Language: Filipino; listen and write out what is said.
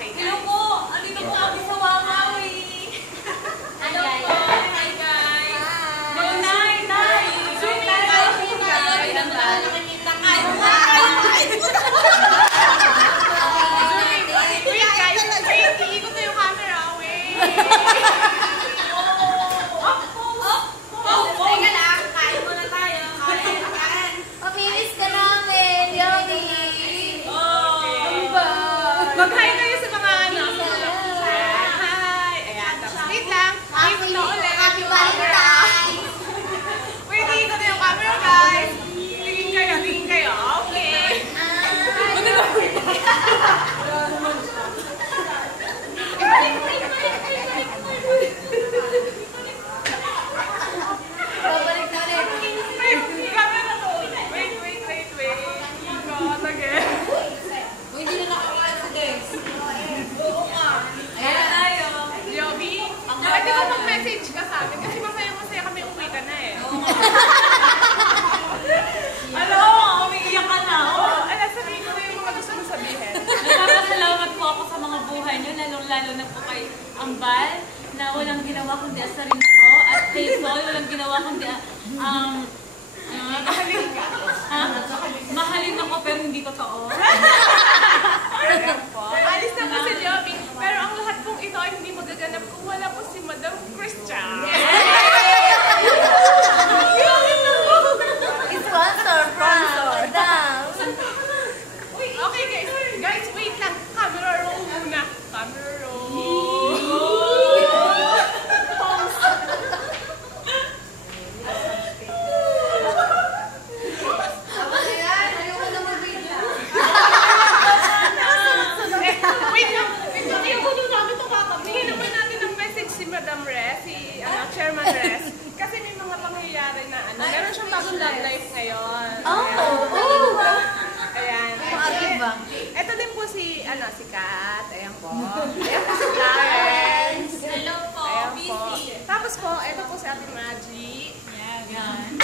Okay, Hello po! Andito po kami sa Wawawi! Hello po! Hi guys! Hello, Nay! Nay! Sweet tayo! Sweet tayo! Hindi naman tayo nakikita kayo! Wait guys! Wait! Iikot na yung camera! Wait! Teka lang! Kain muna tayo! Kain! Pamilis ka namin! Yogi! Mag-hi kayo sa mga ano. Hi! Ayan. Tapos wait lang. Ikot na ulit. Happy Valentine's! Wait, ikot na yung camera guys. Tingin kayo. Tingin kayo. Okay. Babalik na ulit. Wait, camera to. Wait. Ikot again. Hindi na nakakita si Des. Ayan tayo! Joby, pwede ba mag-message ka sa amin? Kasi masaya kami uwi ka na eh. Hello! Umiiyak ka na! Ala, sabihin ko na yung mga gusto mo sabihin. Nagpapasalamat po ako sa mga buhay niyo, lalong-lalo na po kay Ambal, na walang ginawa kundi asarin ako, at kay Sol, walang ginawa kundi Mahalin ka. mahalin ako pero hindi totoo. Ayan po. Alis na po si Joby. Pero ang lahat pong ito ay hindi magaganap kung wala po si Madam Christian. Sponsor from Madam. Okay guys. Guys, wait lang. Camera roll muna. Camera roll. Wait lang. Yung kuno namin ito bigyan naman natin ng message si Madam Res, si Chairman Res. Kasi may mga pangyayari na meron siyang bagong love life ngayon. Ayan. Ito din po si Kat. Ayan po. Ayan po si Clarence. Hello po, Ayan po. busy. Tapos po, ito po si Ate Maggie. Yan.